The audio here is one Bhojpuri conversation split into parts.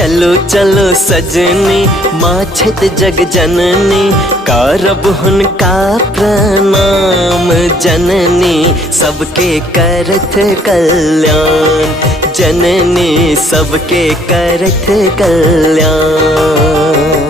चलो चलो सजनी माछत जग जननी करब हुनका प्रणाम जननी सबके करथ कल्याण जननी सबके करथ कल्याण।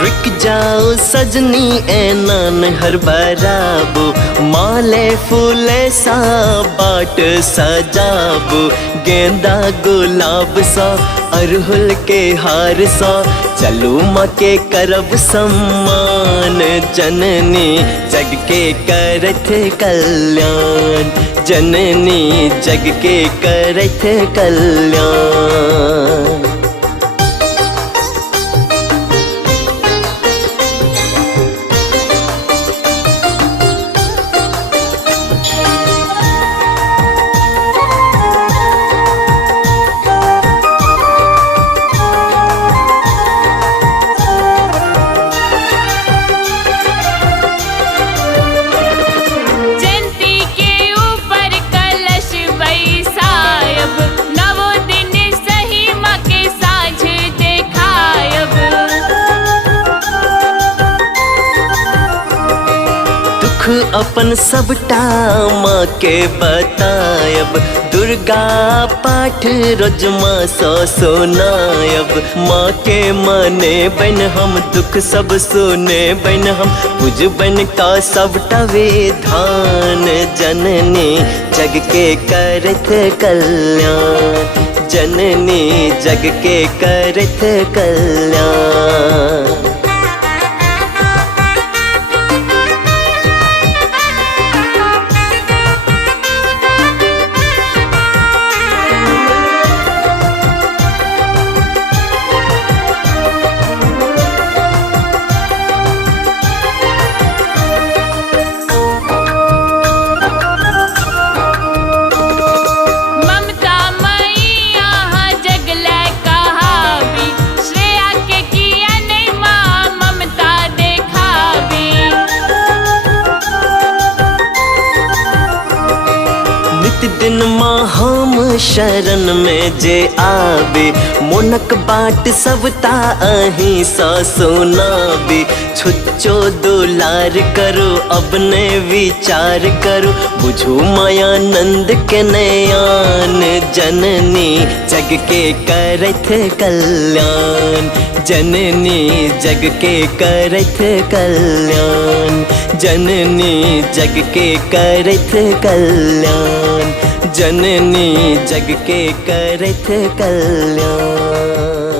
रुक जाओ सजनी ऐनान हर बराबो माले फूले सा बाट सजाबो गेंदा गुलाब सा अरहुल के हार सा चलो माँ के करब सम्मान जननी जग के करथ कल्याण जननी जग के करथ कल्याण। अपन सबटा माँ के बतायब दुर्गा पाठ रोज माँ सो सुनायब माँ के माने बन हम दुख सब सुने बन हम पूज बन का सबटा विधान जननी जग के करथ कल्याण जननी जग के करथ कल्याण। दिन माँ हम शरण में जे आवे मोनक बाट सबता अहीं सा सुनावे छुच्चो दुलार करो अपने विचार करो बुझो मायानंद के नयान जननी जग के करथ कल्याण जननी जग के करथ कल्याण जननी जग के करथ कल्याण जननी जग के करथ कल्याण।